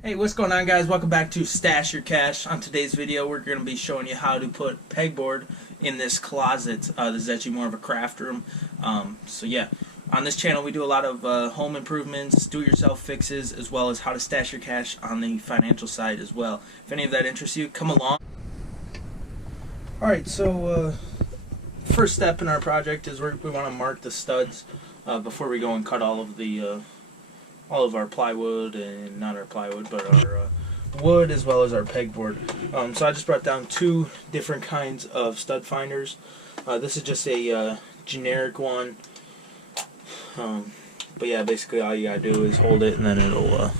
Hey, what's going on, guys? Welcome back to Stash Your Cash. On today's video, we're going to be showing you how to put pegboard in this closet. This is actually more of a craft room. So on this channel we do a lot of home improvements, do-it-yourself fixes, as well as how to stash your cash on the financial side as well. If any of that interests you, come along. Alright, so first step in our project is we want to mark the studs before we go and cut all of our plywood, and not our plywood, but our wood, as well as our pegboard. So I just brought down two different kinds of stud finders. This is just a generic one. But yeah, basically all you gotta do is hold it, and then it'll,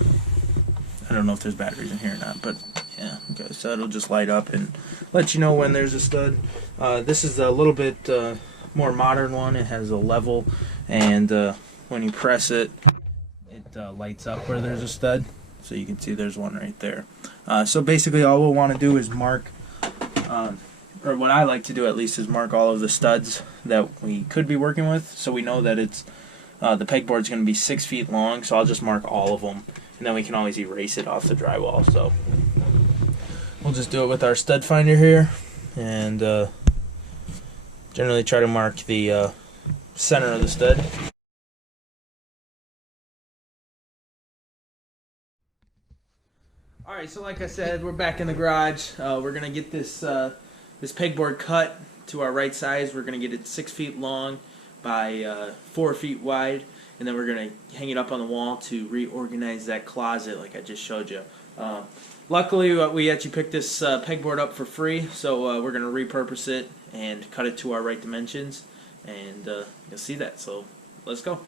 I don't know if there's batteries in here or not, but yeah, okay, so it'll just light up and let you know when there's a stud. This is a little bit more modern one. It has a level, and when you press it, lights up where there's a stud, so you can see there's one right there. So basically all we'll want to do is mark, or what I like to do at least, is mark all of the studs that we could be working with, so we know that it's the pegboard's going to be 6 feet long. So I'll just mark all of them, and then we can always erase it off the drywall. So we'll just do it with our stud finder here, and generally try to mark the center of the stud. Alright, so like I said, we're back in the garage. We're going to get this pegboard cut to our right size. We're going to get it 6 feet long by 4 feet wide, and then we're going to hang it up on the wall to reorganize that closet like I just showed you. Luckily, we actually picked this pegboard up for free, so we're going to repurpose it and cut it to our right dimensions, and you'll see that. So let's go.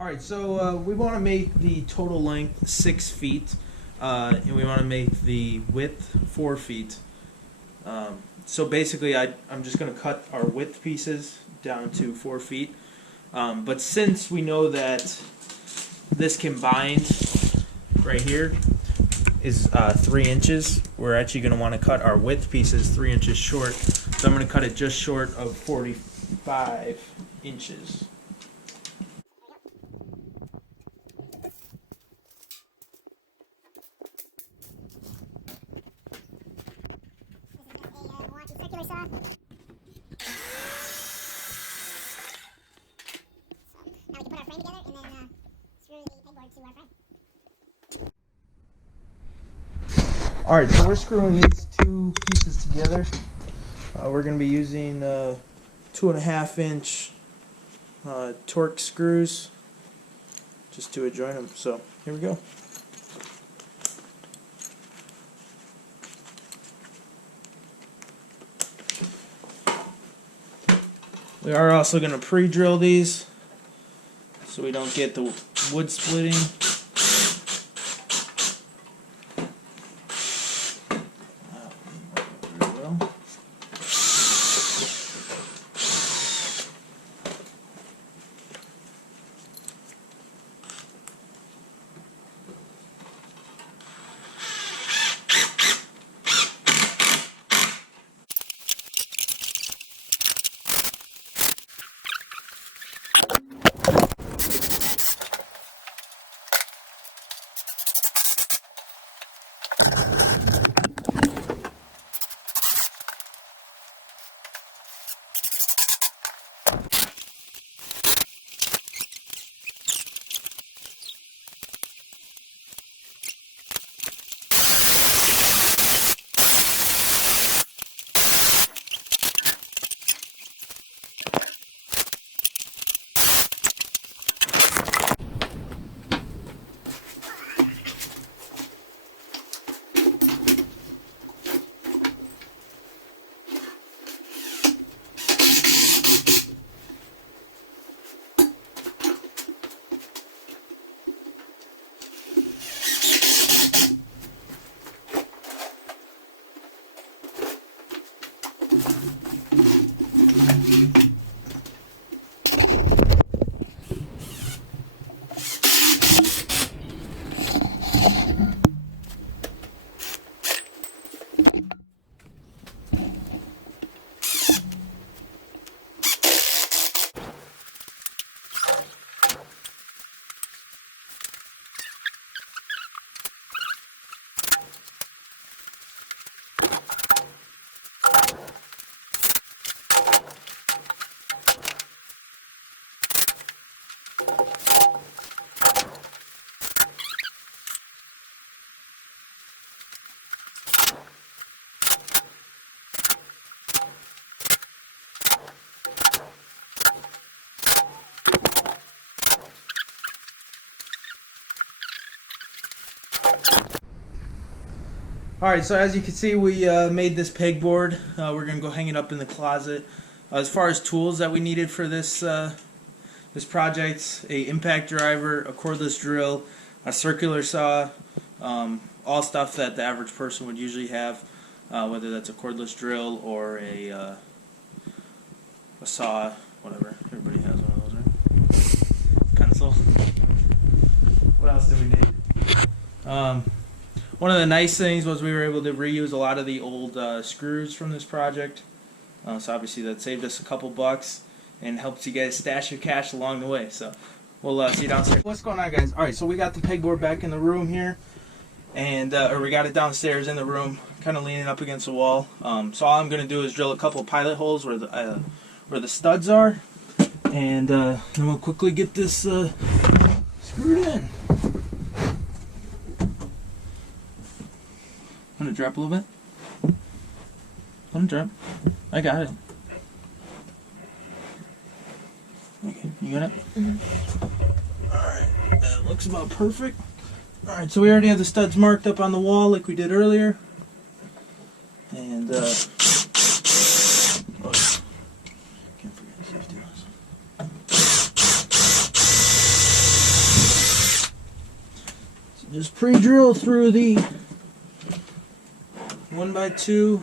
Alright, so we want to make the total length 6 feet, and we want to make the width 4 feet. So basically I'm just going to cut our width pieces down to 4 feet. But since we know that this combined right here is 3 inches, we're actually going to want to cut our width pieces 3 inches short. So I'm going to cut it just short of 45 inches. Alright, so we're screwing these two pieces together. We're going to be using 2.5 inch torque screws just to adjoin them. So here we go. We are also going to pre-drill these so we don't get the wood splitting. Alright, so as you can see, we made this pegboard. We're going to go hang it up in the closet. As far as tools that we needed for this this project, a impact driver, a cordless drill, a circular saw, all stuff that the average person would usually have, whether that's a cordless drill or a saw, whatever. Everybody has one of those, right? Pencil. What else do we need? One of the nice things was we were able to reuse a lot of the old screws from this project. So obviously that saved us a couple bucks and helps you guys stash your cash along the way. So we'll see you downstairs. What's going on, guys? Alright, so we got the pegboard back in the room here. And or we got it downstairs in the room, kind of leaning up against the wall. So all I'm going to do is drill a couple pilot holes where the studs are. And then we'll quickly get this screwed in. Want to drop a little bit? Let him drop. I got it. Okay, you got it? Mm-hmm. Alright, that looks about perfect. Alright, so we already have the studs marked up on the wall like we did earlier. And, oh, can't forget the safety ones. So just pre-drill through the 1x2.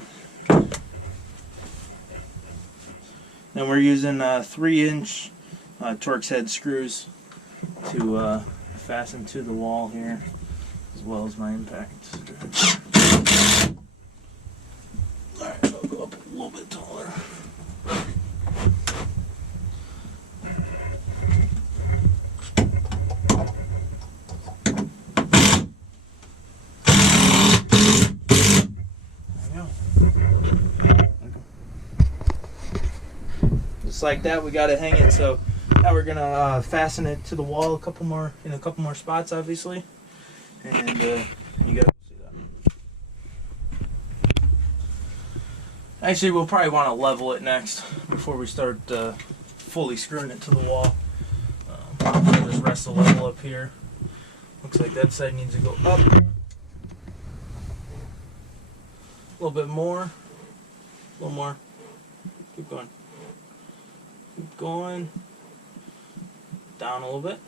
Then we're using 3-inch Torx head screws to fasten to the wall here, as well as my impact. Alright, I'll go up a little bit taller. Just like that, we got it hanging. So now we're gonna fasten it to the wall a couple more spots, obviously, and you gotta see that. Actually, we'll probably want to level it next before we start fully screwing it to the wall. Just rest the level up here. Looks like that side needs to go up a little bit more, a little more. Keep going. Keep going. Down a little bit.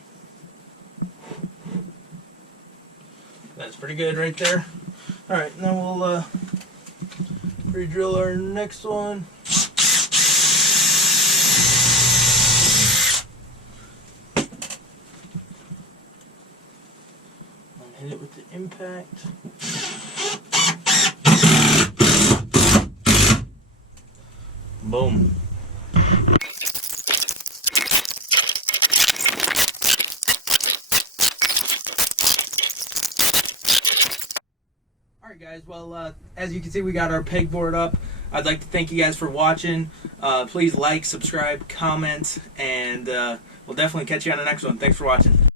That's pretty good right there. Alright, then we'll re-drill our next one. And hit it with the impact. Boom. Alright guys, well as you can see, we got our pegboard up. I'd like to thank you guys for watching. Please like, subscribe, comment, and we'll definitely catch you on the next one. Thanks for watching.